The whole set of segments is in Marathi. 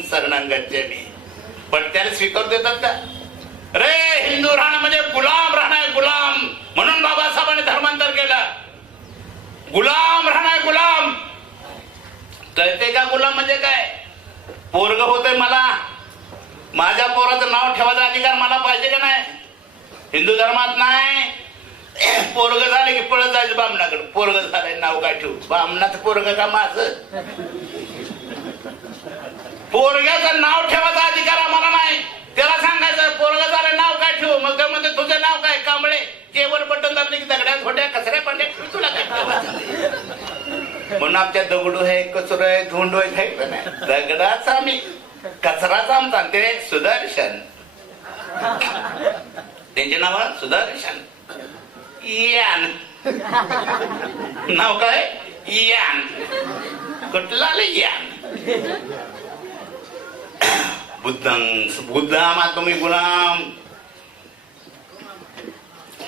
बुद्धांग शरणांगाचे मी पटत्याला स्वीकार देतात का? रे हिंदू राहणं म्हणजे गुलाम राहणार गुलाम. म्हणून बाबासाहेबांनी धर्मांतर केलं. गुलाम राहणार गुलाम. कळते का गुलाम म्हणजे काय? पोरग होतोय मला. माझ्या पोराचं नाव ठेवायचा अधिकार मला पाहिजे का नाही? हिंदू धर्मात नाही. पोरग झाले की पळत जायचं बामणाकडे. पोरग झालंय नाव काय ठेवू? बामणाचं पोरग का माझं? पोरग्याचं नाव ठेवायचा अधिकार आम्हाला नाही. त्याला सांगायचं पोरगा झालं नाव काय ठेवू? मग ते म्हणते तुझं नाव काय? कांबळे. केवळ बटन दाबले की दगड्या छोट्या कचऱ्या पांड्या ठेवू तुला काय म्हणून आमच्या दगडू आहे कचरो आहे धुंडू आहे काही दगडाचा आम्ही कचराचा आमचा ते सुदर्शन. त्यांचे नाव सुदर्शन. यान नाव काय? यान कुठला आलं यान बुद्धं बुद्धामा तुम्ही गुलाम.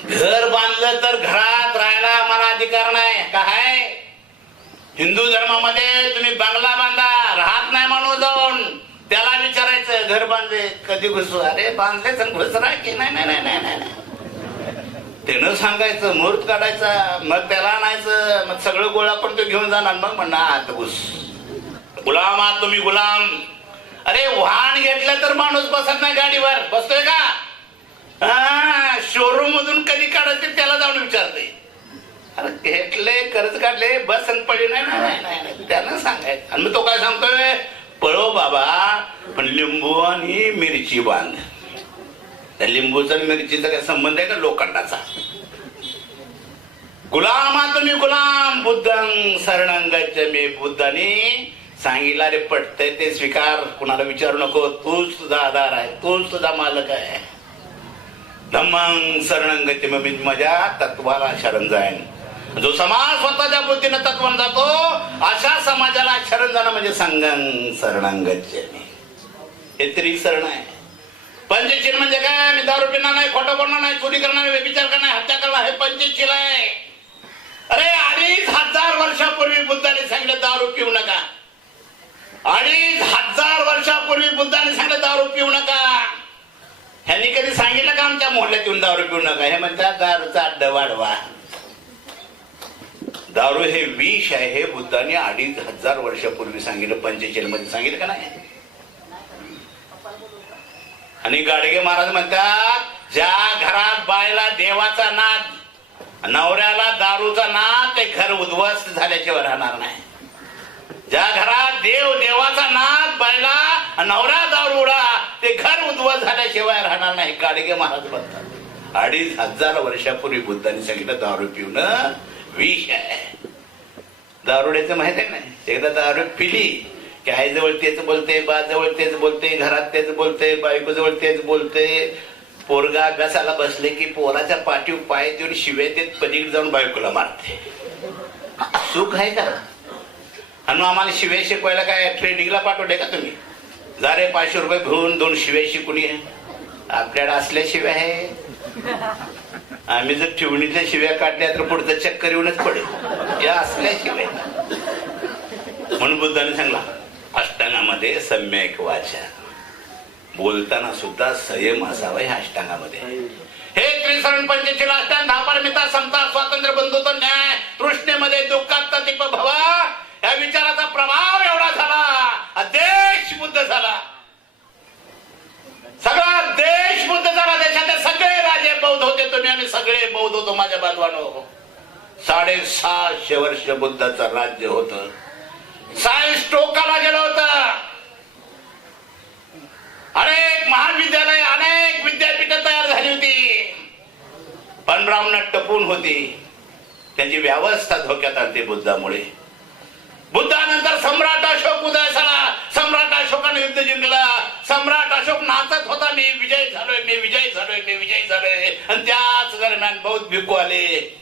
घर बांधलं तर घरात राहायला आम्हाला अधिकार नाही. काय हिंदू धर्मामध्ये तुम्ही बंगला बांधा राहत नाही माणूस जाऊन. त्याला विचारायचं घर बांधले कधी घुसू? अरे बांधले तर घुसरा की? नाही नाही नाही नाही नाही. त्यानं सांगायचं मुहूर्त काढायचा मग त्याला आणायचं मग सगळं गोळा पण तो घेऊन जाणार. मग म्हणणार आत घुस. गुलाम आहात तुम्ही गुलाम. अरे वाहन घेतलं तर माणूस बसत नाही गाडीवर. बसतोय का? शोरूम मधून कधी काढायचे त्याला जाऊन विचारते अरे घेतले कर्ज काढले बस आणि पडली नाही नाही, नाही नाही त्यानं सांगायचं. आणि मी तो काय सांगतोय? पळो बाबा पण लिंबू आणि मिरची बांध. त्या लिंबूचा मिरचीचा काय संबंध आहे का लोखंडाचा? गुलामा तुम्ही गुलाम बुद्धांग शरणांगाच्या मी बुद्धाने सांगितलं रे पटतंय ते स्वीकार. कुणाला विचारू नको. तूच तुझा आधार आहे. तूच तुझा मालक आहे. धम्मं मग मी माझ्या तत्वाला शरण जाईन. जो समाज स्वतःच्या बुद्धीनं तत्व जातो अशा समाजाला शरण जाणं म्हणजे संगम शरणंगच हे तरी शरण आहे. पंचशील म्हणजे काय? मी दारू पिणार नाही खोटं बोलणार नाही चोरी करणार नाही व्यभिचार करणार हत्या करणार हे पंचशील आहे. अरे अडीच हजार वर्षापूर्वी बुद्धाने सांगितलं दारू पिऊ नका. अडीच हजार वर्षापूर्वी बुद्धाने सांगितलं दारू पिऊ नका. ह्यांनी कधी सांगितलं का आमच्या मोहल्ल्यात येऊन दारू पिऊ नका? हे म्हणतात दारूचा अड्ड वाढवा. दारू हे विष आहे हे बुद्धाने अडीच हजार वर्षापूर्वी सांगितलं पंचशील मध्ये सांगितलं का नाही? आणि गाडगे महाराज म्हणतात ज्या घरात बायला देवाचा नाद नवऱ्याला दारूचा नाद ते घर उद्ध्वस्त झाल्याशिवाय राहणार नाही. ज्या घरात देव देवाचा नाद बायला नवरा दारुडा ते घर उद्ध्वस्त झाल्याशिवाय राहणार नाही. गाडगे महाराज म्हणतात अडीच हजार वर्षापूर्वी बुद्धाने सांगितलं दारू पिऊन विष आहे. दारुड्याचं माहीत आहे ना एकदा दारू पिली की आई जवळ तेच बोलते बा जवळ तेच बोलते घरात तेच बोलते बायको जवळ तेच बोलते. पोरगा अभ्यासाला बसले की पोराच्या पाठीव पाय देऊन शिव्या देत पलीकडे जाऊन बायकोला मारते. सुख आहे का? आणि मग आम्हाला शिवे शिकवायला काय ट्रेनिंगला पाठवले का तुम्ही? जा रे पाचशे रुपये घेऊन दोन शिवे शिकून आहे आपल्याकडे असल्या शिव्या आहे. आम्ही जर ठेवणीतल्या शिव्या काढल्या तर पुढचं चक्कर येऊनच पडेल. या असल्या शिव्या. म्हणून बुद्धाने सांगला अष्टांगामध्ये सम्यक वाचा. बोलताना सुद्धा संयम असावा ह्या अष्टांगामध्ये. हे त्रिसरण पंचशील अष्टांग धापारमिता समता स्वातंत्र्य बंधुत्व न्याय तृष्णेमध्ये दुःखात दीप भवा या विचाराचा प्रभाव एवढा झाला हा देश बुद्ध झाला सगळा देश बुद्ध झाला देशाचे सगळे राजे बौद्ध होते तुम्ही आम्ही सगळे बौद्ध होतो माझ्या बांधवानो साडेसहाशे बुद्धाचं राज्य होत. सायन्स टोकाला गेलं होत. अनेक महाविद्यालय अनेक विद्यापीठ तयार झाली होती. पण ब्राह्मण टपून होती. त्यांची व्यवस्था धोक्यात आली बुद्धामुळे. बुद्धानंतर सम्राट अशोक उदय झाला. सम्राट अशोकाने युद्ध जिंकला. सम्राट अशोक नाचत होता मी विजय झालोय मी विजय झालोय मी विजय झालोय. आणि त्याच दरम्यान बौद्ध भिकू आले.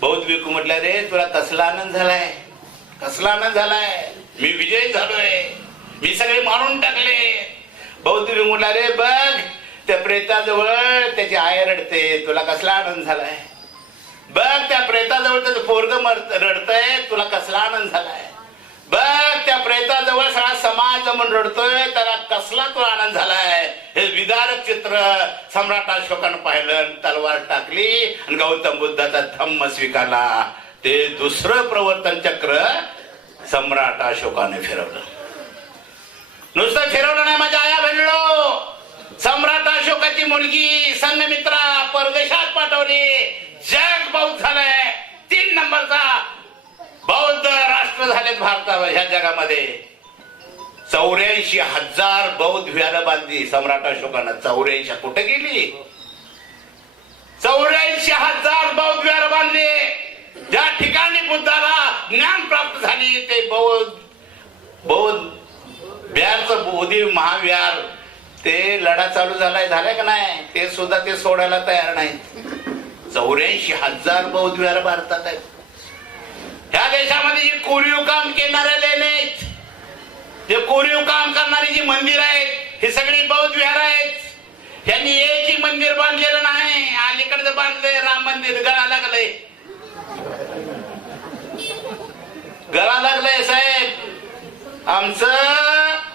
बौद्ध भिकू म्हटलं रे तुला कसला आनंद झालाय? कसला आनंद झालाय? मी विजय झालोय. मी सगळे मारून टाकले. बौद्ध भिकू म्हटला रे बघ त्या प्रेताजवळ त्याची आय रडते. तुला कसला आनंद झालाय? बघ त्या प्रेताजवळ त्याचं पोरग मरत रडतय. तुला कसला आनंद झालाय? बघ त्या प्रेताजवळ सगळा समाज जमून रडतोय त्याला कसला तो आनंद झालाय? हे विदारक चित्र सम्राट अशोकानं पाहिलं तलवार टाकली आणि गौतम बुद्धाचा धम्म स्वीकारला. ते दुसरं प्रवर्तन चक्र सम्राट अशोकाने फिरवलं. नुसतं फिरवलं नाही माझ्या आया भेटलो सम्राट अशोकाची मुलगी संघमित्रा परदेशात पाठवली. जग बौद्ध झालंय. तीन नंबरचा बौद्ध राष्ट्र झालेत भारता ह्या जगामध्ये. चौऱ्याऐंशी हजार बौद्ध विहार बांधली सम्राट अशोकानं. चौऱ्याऐंशी कुठे गेली? चौऱ्याऐंशी हजार बौद्ध विहार बांधले. ज्या ठिकाणी बुद्धाला ज्ञान प्राप्त झाली ते बौद्ध बौद्ध बिहारचं बोधी महाविहार ते लढा चालू झालाय झालाय का नाही? ते सुद्धा ते सोडायला तयार नाहीत. चौऱ्याऐंशी हजार बौद्ध विहार भारतात आहेत. ह्या देशामध्ये जे कोरीव काम केणारे लेणे आहेत जे कोरीव काम करणारी जी मंदिर आहेत ही सगळी बौद्ध विहार आहेत. यांनी एकही मंदिर बांधलेलं नाही अलीकडचं बांधलंय राम मंदिर गळा लागलंय. गळा लागलंय साहेब. आमचं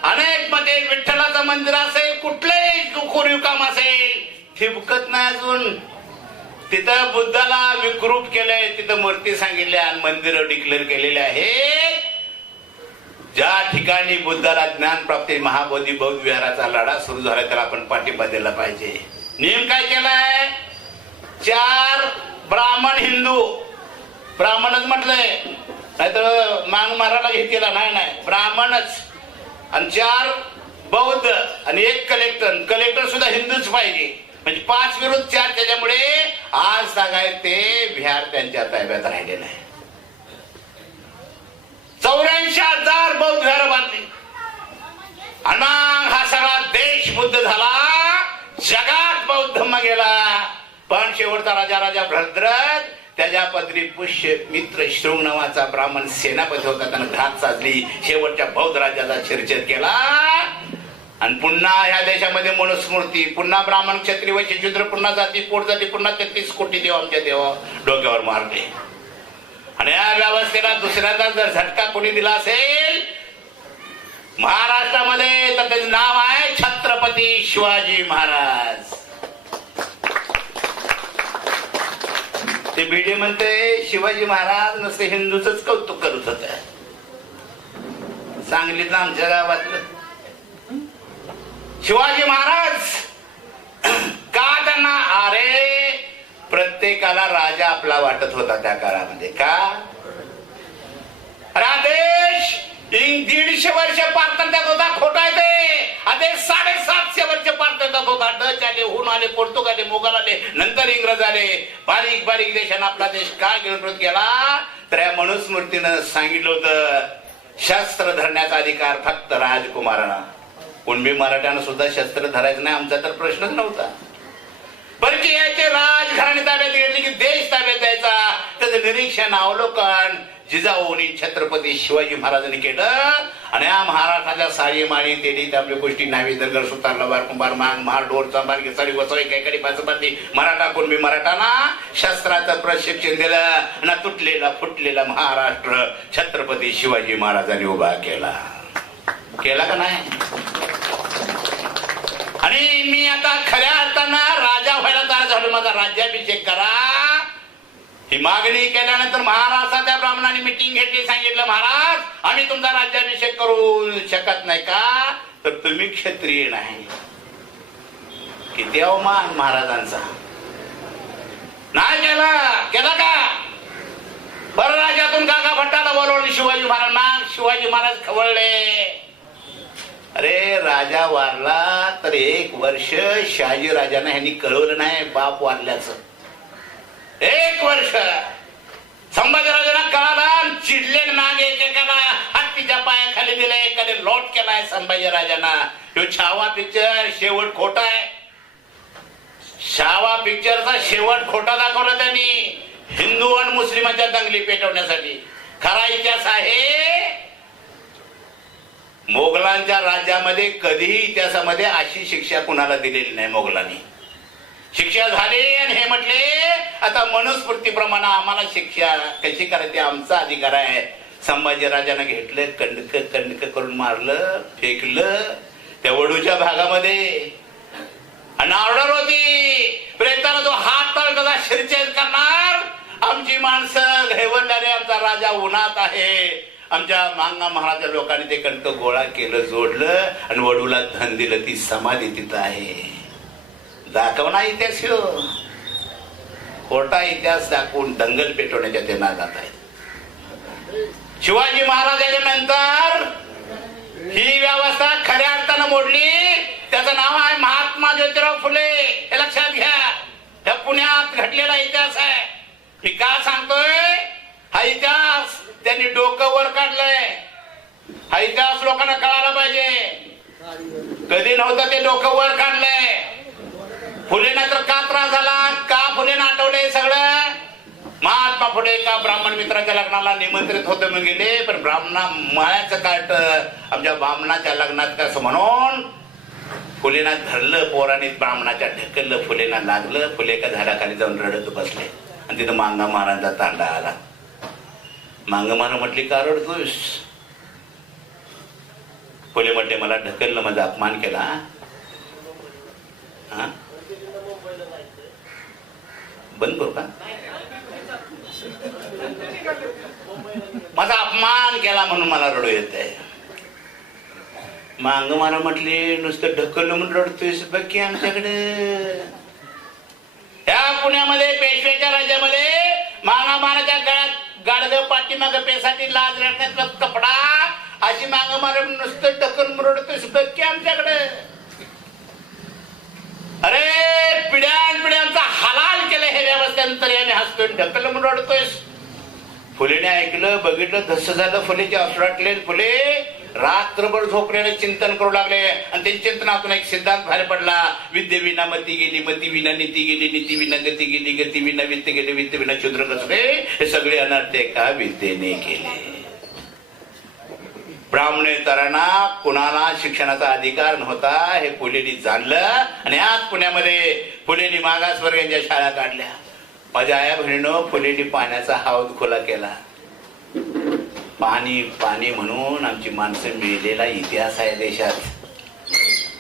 अनेकमध्ये विठ्ठलाचं मंदिर असेल कुठलंही कोरीव काम असेल ठिबकत नाही अजून. तिथं बुद्धाला विकृप केलंय तिथं मूर्ती सांगितल्या आणि मंदिर डिक्लेअर केलेले आहेत. ज्या ठिकाणी बुद्धाला ज्ञान प्राप्ती महाबोधी बौद्ध विहाराचा लढा सुरू झाला त्याला आपण पाठिंबा दिला पाहिजे. नियम काय केलाय? चार ब्राह्मण हिंदू. ब्राह्मणच म्हटलंय. नाहीतर मांग मारायला हे केला नाही नाही. ब्राह्मणच. आणि चार बौद्ध. आणि एक कलेक्टर कलेक्टर सुद्धा हिंदूच पाहिजे. म्हणजे पाच विरुद्ध चार त्याच्यामुळे आज सांगाय ते विहार त्यांच्या ताब्यात राहिलेलं आहे. चौऱ्याऐंशी हजार बौद्ध विहार बांधली. आणि हा सगळा देश बुद्ध झाला जगात बौद्ध धम्म गेला. पण शेवटचा राजा राजा भद्रत त्याच्या पदरी पुष्य मित्र शृंग नावाचा ब्राह्मण सेनापती होता त्यानं घात साधली शेवटच्या बौद्ध राजाचा शिरछेद केला. आणि पुन्हा ह्या देशामध्ये मनुस्मृती पुन्हा ब्राह्मण क्षत्रिय व शूद्र पुन्हा जाती पोट जाती पुन्हा तेहतीस कोटी देव आमच्या देवा डोक्यावर मारले. आणि या व्यवस्थेला दुसऱ्यांदा जर झटका कोणी दिला असेल महाराष्ट्रामध्ये तर त्याचं नाव आहे छत्रपती शिवाजी महाराज. ते बीडी म्हणते शिवाजी महाराज नसते हिंदूच कौतुक करत होत. सांगलीत आमच्या गावातलं शिवाजी महाराज का त्यांना अरे प्रत्येकाला राजा आपला वाटत होता त्या काळामध्ये का? अरे दीडशे वर्ष पारतंत्र्यात होता खोटा आहे ते. हा साडेसातशे वर्ष पारतंत्र्यात होता. डच आले हुन आले पोर्तुगाले मोगल आले नंतर इंग्रज आले. बारीक बारीक देशानं आपला देश का घेऊन गेला तर या मनुस्मृतीनं सांगितलं होतं शस्त्र धरण्याचा अधिकार फक्त राजकुमारांना. कुणबी मराठ्यानं सुद्धा शस्त्र धरायचं नाही आमचा तर प्रश्नच नव्हता. परकी यायचे राजघराणे ताब्यात घेतले की देश ताब्यात द्यायचा? त्याचं निरीक्षण अवलोकन जिजाऊनी छत्रपती शिवाजी महाराजांनी केलं. आणि या महाराष्ट्राच्या साडी माळी तेडी आपल्या गोष्टी नावी दरगर सुतारला बार कुंभार मान महार ढोर चांबार साडी वसवाई कैकडी बाजूबाजी मराठा कुणबी मराठाना शस्त्राचं प्रशिक्षण दिलं. ना तुटलेला फुटलेला महाराष्ट्र छत्रपती शिवाजी महाराजांनी उभा केला. केला का नाही? आणि मी आता खऱ्या अर्थानं राजा व्हायला तयार झालो. माझा राज्याभिषेक करा. ही मागणी केल्यानंतर महाराष्ट्राच्या ब्राह्मणाने मिटिंग घेतली सांगितलं महाराज आम्ही तुमचा राज्याभिषेक करू शकत नाही का? तर तुम्ही क्षत्रिय नाही. किती अवमान महाराजांचा. नाही केला. केला का? बरं राजातून काका भट्टाला बोलवलं शिवाजी महाराज शिवाजी महाराज खवळले. अरे राजा वारला तर एक वर्ष शहाजी राजांना ह्यांनी कळवलं नाही बाप वारल्याचं. एक वर्ष. संभाजीराजांना कळाला चिडले नाग एकेकाला हत्तीच्या पायाखाली दिले एकाने लोट केलाय संभाजीराजांना ह्यो छावा पिक्चर शेवट खोटा आहे. छावा पिक्चरचा शेवट खोटा दाखवला त्यांनी. हिंदू आणि मुस्लिमांच्या दंगली पेटवण्यासाठी. खरा इतिहास आहे मोगलांच्या राज्यामध्ये कधीही इतिहासामध्ये अशी शिक्षा कुणाला दिलेली नाही मोगलांनी शिक्षा झाली आणि हे म्हटले आता मनुस्फूर्तीप्रमाणे आम्हाला शिक्षा कशी करायची? आमचा अधिकार आहे. संभाजीराजानं घेतलं कंडक कंडक करून मारलं फेकलं त्या वडूच्या भागामध्ये. आणि ऑर्डर होती. प्रेतानं तो हात तळ कसा करणार. आमची माणसं घेवडल्याने आमचा राजा उन्हात आहे. आमच्या मांगा महाराजा लोकांनी ते कंठ गोळा केलं जोडलं आणि वडूला धन दिलं. ती समाधी तिथं आहे. दाखवना इतिहास हो खोटा इतिहास दाखवून दंगल पेटवण्याच्या ते नादात आहेत. शिवाजी महाराजांच्या नंतर ही व्यवस्था खऱ्या अर्थानं मोडली. त्याचं नाव आहे महात्मा ज्योतिराव फुले हे लक्षात घ्या ह्या पुण्यात घडलेला इतिहास आहे मी का सांगतोय हा इतिहास त्यांनी डोकं वर काढलंय हा इतिहास लोकांना कळायला पाहिजे कधी नव्हतं ते डोकं वर काढलंय. फुलेना तर का त्रास झाला? का फुलेनं आठवलंय सगळं? महात्मा फुले का ब्राह्मण मित्राच्या लग्नाला निमंत्रित होते म्हणून गेले? पण ब्राह्मणा माळ्याचं काट आमच्या ब्राह्मणाच्या लग्नात कसं म्हणून? फुलेना धरलं पोराने ब्राह्मणाच्या ढकललं फुलेना लागलं फुले का झाडाखाली जाऊन रडत बसले. आणि तिथं मांगा महाराजांचा तांडा आला. मांग महाराज म्हटली का रडतोस फुले म्हटले मला ढकललं माझा अपमान केला. हा? बंद करू का? माझा अपमान केला म्हणून मला रडू येत आहे मांग मला म्हटले नुसतं ढकललं म्हणून रडतोयस बघ की आमच्याकडे. या पुण्यामध्ये पेशव्याच्या राज्यामध्ये मांगा माराच्या गळ्यात गाडग पाठीमाग पेसाठी लाज रडण्यात कपडा अशी मांग मार नुसतं ढकल रडतोयस बघ की आमच्याकडे? अरे पिढ्यान पिढ्यांचा हलाल केलं हे व्यवस्थेनंतर याने हसतोय ढकल मुरडतोयस. फुलेने ऐकलं बघितलं धस झालं फुलेचे असराटले फुले. रात्रभर झोपलेले चिंतन करू लागले. आणि ते चिंतनातून एक सिद्धांत बाहेर पडला. विद्ये विना मती गेली मती विना नीती गेली नीती विना गती गेली गती विना वित्त गेली वित्त विना शूद्र कसले हे सगळे अनर्थ एका विद्येने केले. ब्राह्मणेतरांना कुणाला शिक्षणाचा अधिकार नव्हता हे पुलेनी जाणलं आणि आज पुण्यामध्ये पुलेनी मागासवर्गीयांच्या शाळा काढल्या. माझ्या आया बहिणीनं पुलेनी पाण्याचा हावद खुला केला. पाणी पाणी म्हणून आमची माणसं मिळलेला इतिहास आहे देशात.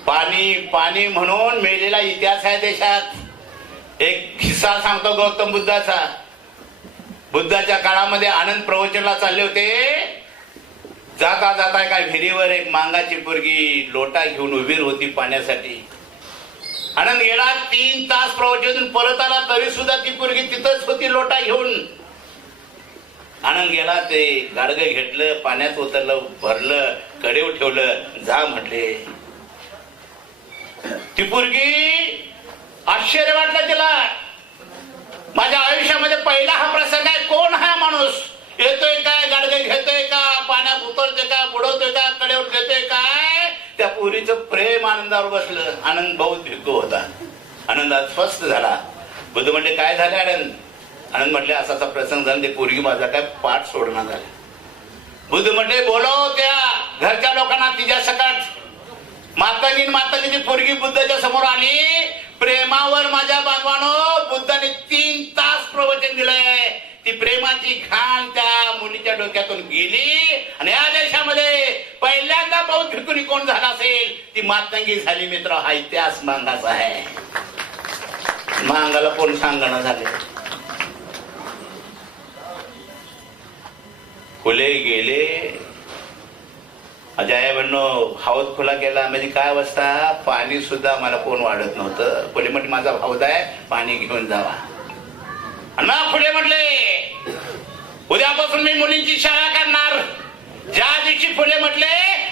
पाणी पाणी म्हणून मिळलेला इतिहास आहे देशात. एक किस्सा सांगतो गौतम बुद्धाचा. बुद्धाच्या काळामध्ये आनंद प्रवचनला चालले होते. जाता जाता एका विहिरीवर एक मांगाची पोरगी लोटा घेऊन उभी होती पाण्यासाठी. आनंद गेला तीन तास प्रवचन परत आला तरी सुद्धा ती पोरगी तिथंच होती लोटा घेऊन. आनंद गेला ते गाडगं घेतलं पाण्यात उतरलं भरलं कडेव ठेवलं जा म्हटले. ती पोरगी आश्चर्य वाटलं तिला माझ्या आयुष्यामध्ये पहिला हा प्रसंग आहे कोण हा माणूस येतोय काय गाडगे घेतोय का पाण्यात का? बुडवतोय का? कडेवर घेतोय काय त्या पोरीचं प्रेम आनंदावर बसलं. आनंद बहुत भिक्कू होता. आनंदात स्वस्थ झाला. बुद्ध म्हणले काय झाले आनंद? आनंद म्हटले असा असा प्रसंग झाला. ते पोरगी माझा काय पाठ सोडणार झाला बुद्ध म्हटले बोलव त्या. घरच्या लोकांना तिच्या सकाळ माताजी मातागीची पोरगी बुद्धाच्या समोर आली. प्रेमावर माझ्या बांधवानो बुद्धाने तीन तास प्रवचन दिलंय. ती प्रेमाची खाण त्या मुलीच्या डोक्यातून गेली. आणि या देशामध्ये पहिल्यांदा बौद्ध भिकुनी कोण झाला असेल? ती मातंगी झाली मित्र. हा इतिहास मांगाचा आहे. मांगाला कोण सांगणं झाले? फुले गेले. अजय म्हणणो हौद खुला केला. म्हणजे काय अवस्था? पाणी सुद्धा मला कोण वाढत नव्हतं. फुले म्हणजे माझा हौद आहे. पाणी घेऊन जावा. ना फुले म्हटले उद्यापासून मी मुलींची शाळा करणार. ज्या दिवशी फुले म्हटले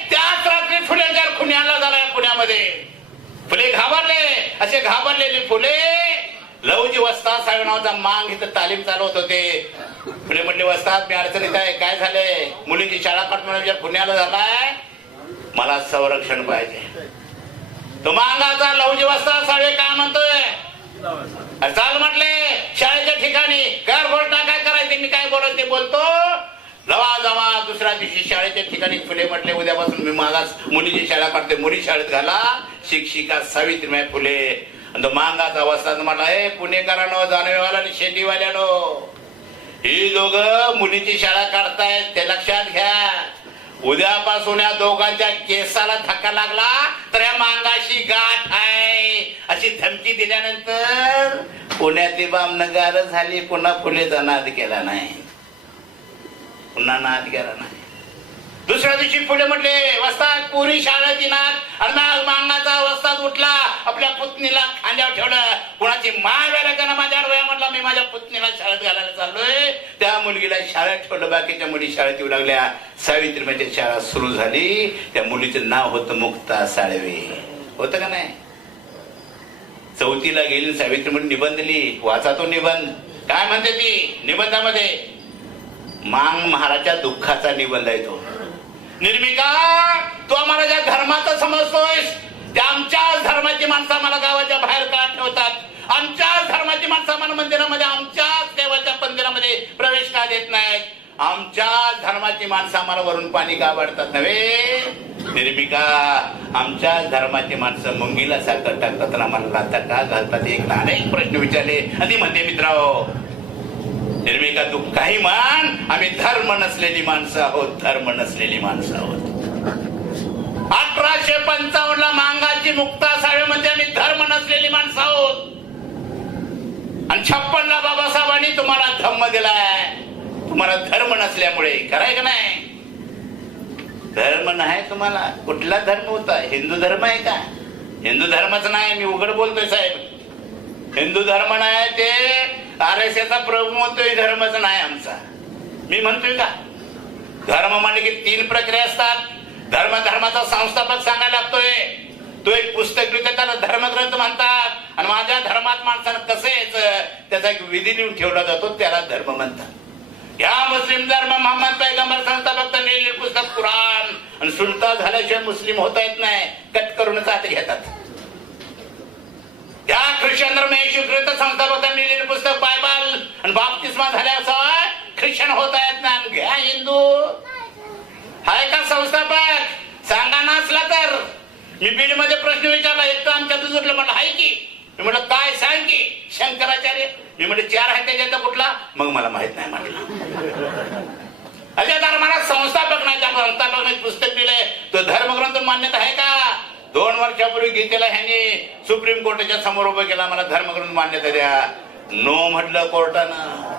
त्याच रात्री फुलेंच्या पुण्याला झालाय पुण्यामध्ये. फुले घाबरले. असे घाबरलेले फुले. लवजी वस्ताद साहेब नावाचा मांग इथं तालीम चालवत होते फुले म्हटले वस्ताद मी अडचणीत आहे. काय झालंय मुलींची शाळा काढून पुण्याला झालाय? मला संरक्षण पाहिजे. तो मांगाचा लवजी वस्ताद साहेब काय म्हणतोय? चाल म्हटले शाळेच्या ठिकाणी घर बोलता काय करायचे मी काय बोलत ते बोलतो. लवा जवा दुसऱ्या दिवशी शाळेच्या ठिकाणी फुले म्हटले उद्यापासून मी मागास मुलीची शाळा काढते मुली शाळेत घाला. शिक्षिका सावित्रीबाई फुले. आणि तो अवस्था म्हटला हे पुणेकरांनो जानवेवाला आणि शेतीवाल्यानो ही दोघं मुलीची शाळा काढतायत ते लक्षात घ्या. उद्यापासून या दोघांच्या केसाला धक्का लागला तर या मांगाशी गाठ आहे. अशी धमकी दिल्यानंतर पुण्यातली बामनगार झाली. पुन्हा फुलेचा नाद केला नाही. पुन्हा नाद केला नाही. दुसऱ्या दिवशी फुले म्हटले वस्तात पुरी शाळेची येणार आणि मांगाचा वस्तात उठला आपल्या पुतणीला खांद्यावर ठेवलं. कुणाची माय व्हायला त्यानं माझ्या वया म्हटला मी माझ्या पुतणीला शाळेत घालायला चाललोय. त्या मुलगीला शाळेत ठेवलं बाकीच्या मुली शाळेत येऊ लागल्या. सावित्रीबाईची शाळा सुरू झाली. त्या मुलीचं नाव होतं मुक्ता साळवे. होतं का नाही? चौथीला गेली सावित्री म्हणून निबंध लिही वाचा तो निबंध. काय म्हणते ती? निबंधामध्ये मांग महाराजच्या दुःखाचा निबंध आहे तो. निर्मिका तू आम्हाला ज्या धर्माचं समजतोयस त्या आमच्याच धर्माची माणसं आम्हाला गावाच्या बाहेर का ठेवतात? आमच्याच धर्माची माणसं आम्हाला मंदिरामध्ये आमच्याच देवाच्या मंदिरामध्ये प्रवेश का देत नाहीत? आमच्याच धर्माची माणसं आम्हाला वरून पाणी का वाढतात नव्हे? निर्मिका आमच्याच धर्माची माणसं मुंगीला साखर टाकतात आम्हाला राहतात का घालतात? एक ना अनेक प्रश्न विचारले. आणि म्हणते मित्रांनो निर्मिका तू काही मान आम्ही धर्म नसलेली माणसं आहोत धर्म नसलेली माणसं आहोत. अठराशे पंचावन्न ला मांगाची मुक्ता साहेबांमध्ये आम्ही धर्म नसलेली माणसं आहोत. आणि छप्पन ला बाबासाहेबांनी तुम्हाला धम्म दिलाय. तुम्हाला धर्म नसल्यामुळे कराय का नाही? धर्म नाही तुम्हाला. कुठला धर्म होता? हिंदू धर्म आहे का? हिंदू धर्मच नाही. मी उघड बोलतोय साहेब. हिंदू धर्म नाही ते तारस्याचा एस प्रभू म्हणतोय धर्मच नाही आमचा. मी म्हणतोय का? धर्म म्हणले की तीन प्रक्रिया असतात. धर्म धर्माचा संस्थापक सांगायला लागतोय. तो एक पुस्तक लिहितो त्याला धर्मग्रंथ म्हणतात. आणि माझ्या धर्मात माणसानं कसं यायचं? त्याचा एक विधी लिहून ठेवला जातो त्याला धर्म म्हणतात. या मुस्लिम धर्म मोहम्मद पैगंबर संस्थापक लिहिलेले पुस्तक कुराण. आणि सुलता झाल्याशिवाय मुस्लिम होता येत नाही. कट करूनच आत घेतात. या ख्रिश्चन धर्म येशू ख्रिस्त संस्थापकांनी लिहिलेलं पुस्तक बायबल. आणि बाप्तिस्मा झाल्यासह ख्रिश्चन होता येत नाही घ्या हिंदू. हाय का संस्थापक? सांगा नसला तर. मी बीडमध्ये प्रश्न विचारला एक तर आमच्या दुसरं म्हटलं हाय की? मी म्हटलं काय सांग की? शंकराचार्य. मी म्हटलं चार आहे त्याच्यात कुठला? मग मला माहीत नाही म्हटलं. अशा धर्माला संस्थापक नाही त्या संस्थापक पुस्तक दिलंय तो धर्मग्रंथ मान्यता आहे का? दोन वर्षापूर्वी गीतेला ह्याने सुप्रीम कोर्टाच्या समोर उभं केला. मला धर्मग्रंथ मान्यता द्या. नो म्हटलं कोर्टानं.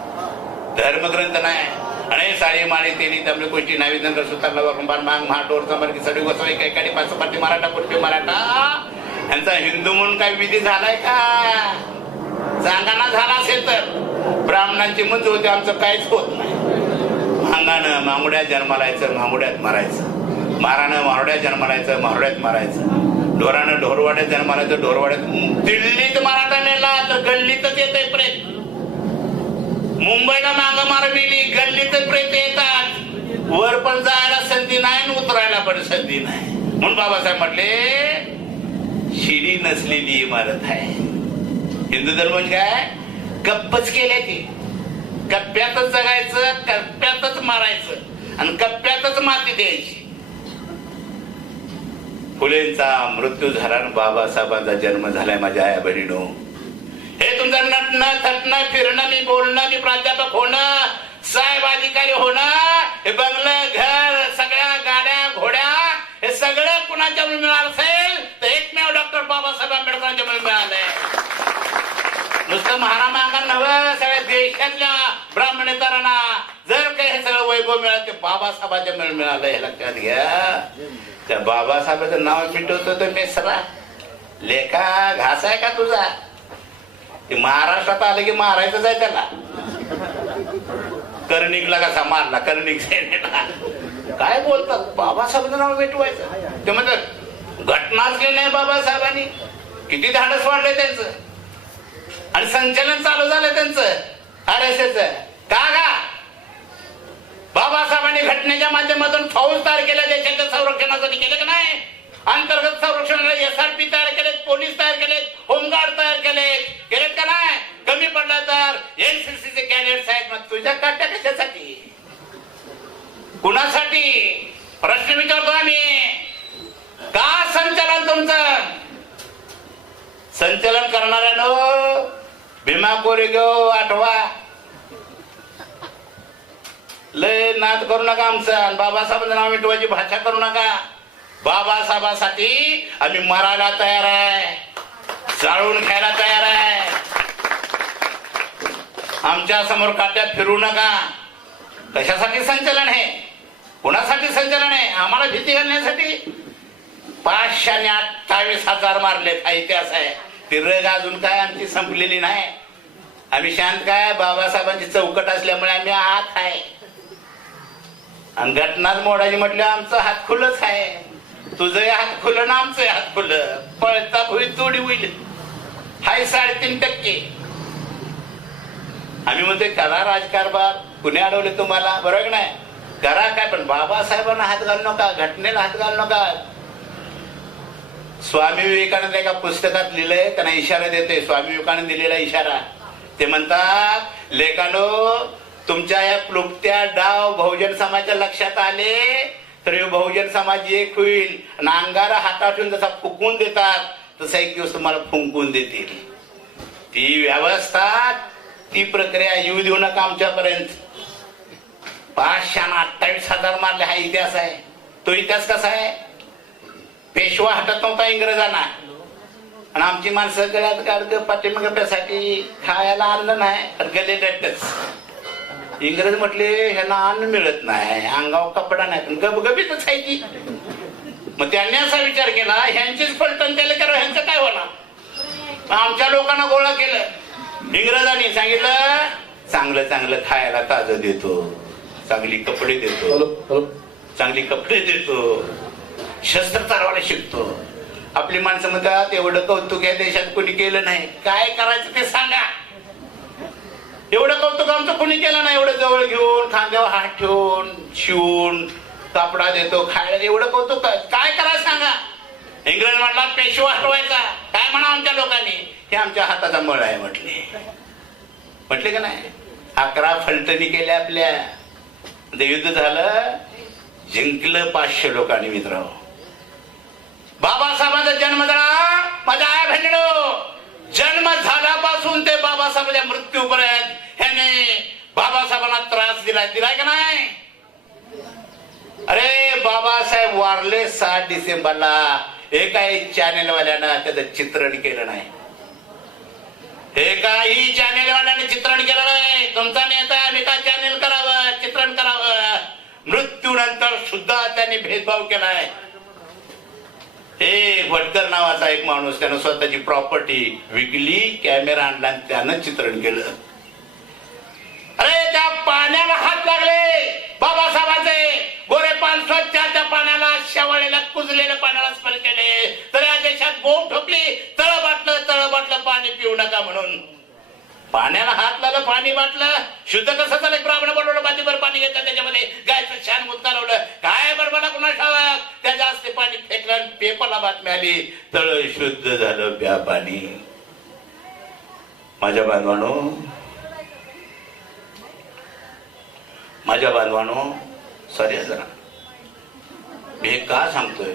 धर्मग्रंथ नाही. आणि साडी माळी तेली तमली गोष्टी नाविदंग सुतारला वरुंबार मांग महाटोर समर की सडी गोसावी काही काही पाच पाठी मराठा कुठे मराठा. यांचा हिंदू म्हणून काही विधी झालाय का? सांगाना झाला असेल तर. ब्राह्मणांची मंज होते आमचं काहीच होत नाही. मांगानं मामुड्यात जन्मालायचं मांगुड्यात मरायचं मारायचं. मारानं मारुड्यात जन्माला मारोड्यात मारायचं. ढोरानं ढोरवाड्यात जन्माला ढोरवाड्यात दिल्लीत मराठा नेला तर गल्लीतच येते प्रेत. मुंबईला माग मारविली गल्लीत प्रेत येतात. वर पण जायला संधी नाही आणि उतरायला पण संधी नाही. म्हणून बाबासाहेब म्हटले शिडी नसलेली इमारत आहे. हिंदू धर्म म्हणजे काय? कप्पच केले ती. कप्प्यातच जगायचं कप्प्यातच मारायचं आणि कप्प्यातच माती द्यायची. फुलेंचा मृत्यू झाला बाबासाहेबांचा जन्म झालाय माझ्या आया बहिणीनो हे तुमचं नटणं थटणं फिरणं मी बोलणं मी प्राध्यापक होणं साहेब अधिकारी होणं हे बंगलं घर सगळ्या गाड्या घोड्या हे सगळं कुणाच्या मिळालं असेल तर एकमेव डॉक्टर बाबासाहेब आंबेडकरांच्या मिळालंय. नुसतं महारामांना नवं सगळ्या देशातल्या ब्राह्मणेतरांना जर काही हे सगळं वैभव मिळालं ते बाबासाहेबांच्या मिळ मिळालं हे लक्षात घ्या. त्या बाबासाहेबाचं नाव पिटवतो तो मेसरा लेखा घास आहे का तुझा? ते महाराष्ट्रात आलं की मारायचंच आहे त्याला. कर्णिकला कसा मारला? कर्णिक सेनेला. काय बोलतात? बाबासाहेबांचं नाव मिटवायचं. ते म्हणतात घटनाच केली नाही बाबासाहेबांनी. किती धाडस वाढलंय त्यांचं. आणि संचलन चालू झालं त्यांचं. आर एस एस का का बाबासाहेबांनी घटनेच्या माध्यमातून फौज तयार केल्या देशाच्या संरक्षणासाठी केलं का नाही? अंतर्गत संरक्षणाला एस आर पी तयार केलेत पोलीस तयार केलेत होमगार्ड तयार केलेत. केलेत का नाही? कमी पडला तर एनसीसी चे कॅडेट्स आहेत मग तुझ्या काट्या कशासाठी? कुणासाठी? प्रश्न विचारतो आम्ही. का संचालन तुमचं? संचलन करणाऱ्यानो भीमा कोरेगाव आठवा. लय नाद करू नका आमचा. आणि बाबासाहेबांचं नाव मिटवायची भाषा करू नका. बाबासाहेबासाठी आम्ही मरायला तयार आहे. जाळून खायला तयार आहे. आमच्यासमोर काट्यात फिरू नका. कशासाठी संचलन आहे? कुणासाठी संचलन आहे? आम्हाला भीती घालण्यासाठी. पाचशे आणि अठ्ठावीस हजार मारले हा इतिहास आहे. ती रग अजून काय आमची संपलेली नाही. आम्ही शांत काय? बाबासाहेबांची चौकट असल्यामुळे आम्ही आत आहे. आणि घटनाच मोडायची म्हटलं आमचं हात खुलच आहे. तुझं हात खुलं ना आमचं हात खुलं. पळता भुई तोडी होईल. हाय साडेतीन टक्के. आम्ही म्हणते करा राजकारभार कुणी अडवले तुम्हाला? बरोबर नाही? करा काय पण बाबासाहेबांना हात घालू नका घटनेला हात घालू नका. स्वामी विवेकानंद एका पुस्तकात लिहिलंय त्यांना इशारा देते स्वामी विवेकानंद दिलेला इशारा. ते म्हणतात लेखानो तुमच्या या क्लुप्त्या डाव बहुजन समाजाच्या लक्षात आले तर हे बहुजन समाज एक होईल. आणि हाताठून जसा फुकून देतात तसा एक दिवस तुम्हाला फुंकून देतील. ती व्यवस्था ती प्रक्रिया येऊ देऊ नका आमच्यापर्यंत. पाचशे आणि अठ्ठावीस हजार मारले हा इतिहास आहे. तो इतिहास कसा आहे? पेशवा हटत नव्हता इंग्रजांना. आणि आमची माणसं गळ्यात गाडग पाठीमागप्यासाठी खायला आणलं नाही गले डटच. इंग्रज म्हटले ह्यांना अन्न मिळत नाही अंगावर कपडा नाही. पण गबगबीतच आहे ती. मग त्यांनी असा विचार केला ह्यांचीच पलटण त्याला करा ह्यांचं काय होणार? आमच्या लोकांना गोळा केलं. इंग्रजांनी सांगितलं चांगलं चांगलं खायला ताजं देतो चांगली कपडे देतो चांगली कपडे देतो शस्त्र चालवायला शिकतो. आपली माणसं म्हणतात एवढं कौतुक या देशात कोणी केलं नाही. काय करायचं ते सांगा. एवढं कौतुक आमचं कुणी केलं नाही एवढं जवळ घेऊन खांद्यावर हात ठेवून शिवून कापडा देतो खायला एवढं कौतुक काय काय करायचं सांगा? इंग्रज म्हटला पेशवा हटवायचा काय म्हणा आमच्या लोकांनी? हे आमच्या हाताचा मळ आहे म्हटले. म्हटले का नाही? अकरा फलटणी केल्या आपल्या. युद्ध झालं. जिंकलं पाचशे लोकांनी मित्र बाबासाहेबांचा जन्म झाला. माझ्या आय बहिणीनो जन्म झाल्यापासून ते बाबासाहेबांच्या मृत्यूपर्यंत ह्याने बाबासाहेबांना त्रास दिलाय. दिलाय का नाही? अरे बाबासाहेब वारले सात डिसेंबरला. एकाही चॅनेल वाल्यानं त्याचं चित्रण केलं नाही. एकाही चॅनेल वाल्याने चित्रण केलं नाही. तुमचा नेता मी का चॅनेल करावं? चित्रण करावं? मृत्यूनंतर सुद्धा त्यांनी भेदभाव केलाय. हे भटकर नावाचा एक माणूस त्यानं स्वतःची प्रॉपर्टी विकली कॅमेरा आणला आणि त्यानं चित्रण केलं. अरे त्या पाण्याला हात लागले. बाबासाहेबांचे गोरे पान स्वच्छ त्या पाण्याला शेवाळेला कुजलेल्या पाण्याला स्पर्श केले. तर या देशात बोंब ठोकली. तळ बाटलं तळ बाटलं पाणी पिऊ नका म्हणून. पाण्याला हात लागलं पाणी बाटलं. शुद्ध कसं झालं ब्राह्मण बनवलं बाजीभर पाणी घेतलं त्याच्यामध्ये. गायचं छान मुत लावलं काय बडबडा कुणा ठावा त्या जास्त पाणी फेकलं मला बातमी आली तळ शुद्ध झालं प्या पाणी माझ्या बांधवानो माझ्या बांधवानो सॉरी जरा. मी हे का सांगतोय?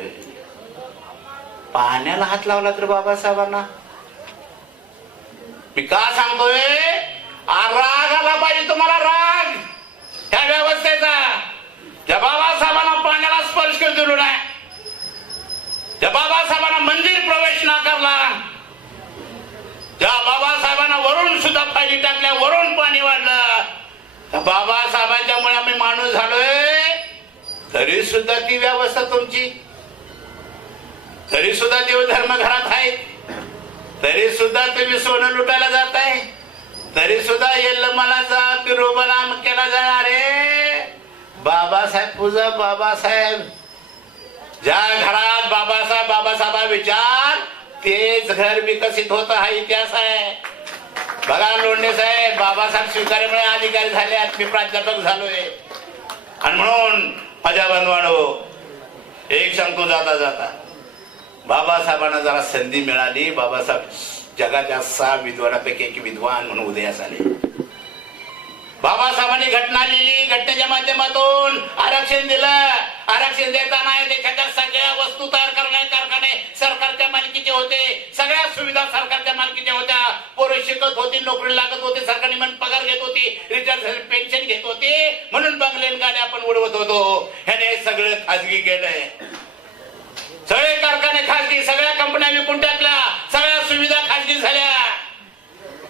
पाण्याला हात लावला तर बाबासाहेबांना. मी का सांगतोय? राग आला पाहिजे तुम्हाला राग. त्या व्यवस्थेचा. ज्या बाबासाहेब पाण्याला स्पर्श करू दिलो नाही त्या बाबासाहेबांना मंदिर प्रवेश नाकारला ज्या बाबासाहेबांना वरून सुद्धा फायली टाकल्या वरून पाणी वाढलं. त्या बाबासाहेबांच्यामुळे आम्ही माणूस झालोय. तरी सुद्धा ती व्यवस्था तुमची. तरी सुद्धा देवधर्म घरात आहे. तरी सुद्धा तुम्ही सोनं लुटायला जाताय. तरी सुद्धा येल्ल मला जा बिरोबाला केला जाणार रे बाबासाहेब पूजा बाबासाहेब. ज्या घरात बाबासाहेब बाबासाहेबा विचार तेच घर विकसित होत हा इतिहास आहे. बघा लोंढे साहेब बाबासाहेब स्वीकार्यामुळे अधिकारी झाले मी प्राध्यापक झालोय. आणि म्हणून माझ्या बंधवानो एक सांगतो जाता जाता बाबासाहेबांना जरा संधी मिळाली. बाबासाहेब जगाच्या सहा विद्वानापैकी एक विद्वान म्हणून उदयास आले. बाबासाहेबांनी घटना लिहिली घटनेच्या माध्यमातून आरक्षण दिलं. आरक्षण देताना देशाच्या सगळ्या वस्तू तयार करणारे कारखाने सरकारच्या मालकीचे होते. सगळ्या सुविधा सरकारच्या मालकीच्या होत्या. पोरं शिकत होती नोकरी लागत होती सरकारने म्हणून पगार घेत होती रिटायर पेन्शन घेत होते. म्हणून बंगलेन गाडी आपण उडवत होतो. ह्याने सगळं खाजगी केलंय. सगळे कारखाने खाजगी सगळ्या कंपन्या विकून टाकल्या सगळ्या सुविधा खाजगी झाल्या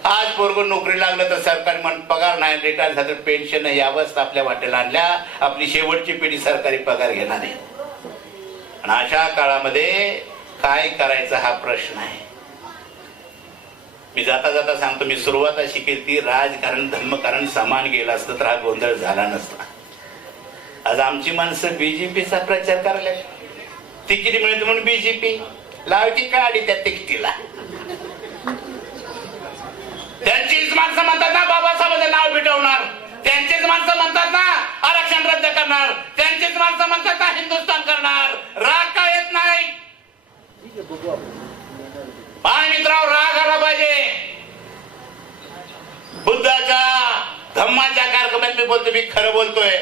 आज पोरग नोकरी लागलं तर सरकारी म्हण पगार नाही रिटायर झालं तर पेन्शन नाही अवस्था आपल्या वाटेला आणल्या. आपली शेवटची पिढी सरकारी पगार घेणार आहे. आणि अशा काळामध्ये काय करायचा हा प्रश्न आहे? मी जाता जाता सांगतो मी सुरुवात अशी केली ती राजकारण धर्मकारण समान गेलं असतं तर हा गोंधळ झाला नसता. आज आमची माणसं बीजेपीचा प्रचार करायला तिकीट मिळते म्हणून बीजेपी लावती काढी त्या तिकिटीला त्यांचीच माणसं म्हणतात ना बाबासाहेबांचं नाव मिटवणार. त्यांचीच माणसं म्हणतात ना आरक्षण रद्द करणार. त्यांचीच माणसं म्हणतात ना हिंदुस्थान करणार. राग का येत नाही? पाय मित्राव राग आला पाहिजे. बुद्धाच्या धम्माच्या कार्यक्रमात मी बोलतो मी खरं बोलतोय.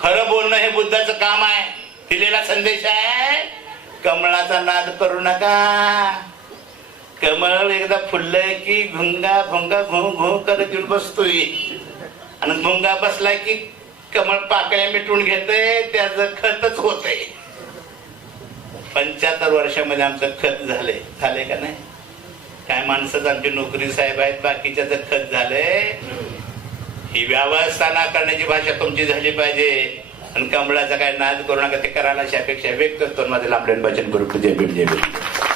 खरं बोलणं हे बुद्धाचं काम आहे. दिलेला संदेश आहे. कमळाचा नाद करू नका. कमळ एकदा फुललंय की घुंगा भुंगा घु घु करत येऊन बसतोय. आणि भुंगा बसला की कमळ पाकळ्या मिटून घेतय त्याचं खतच होतंय. पंच्याहत्तर वर्षामध्ये आमचं खत झालंय. झालंय का नाही? काय माणसंच आमची नोकरी साहेब आहेत बाकीच्याच खत झालंय. ही व्यवस्था ना करण्याची भाषा तुमची झाली पाहिजे. आणि कमळाचा काय नाद करू नका ते करायला अशी अपेक्षा व्यक्त करतो. माझे लांबडेन बचन गुरु जय भीम जय भीम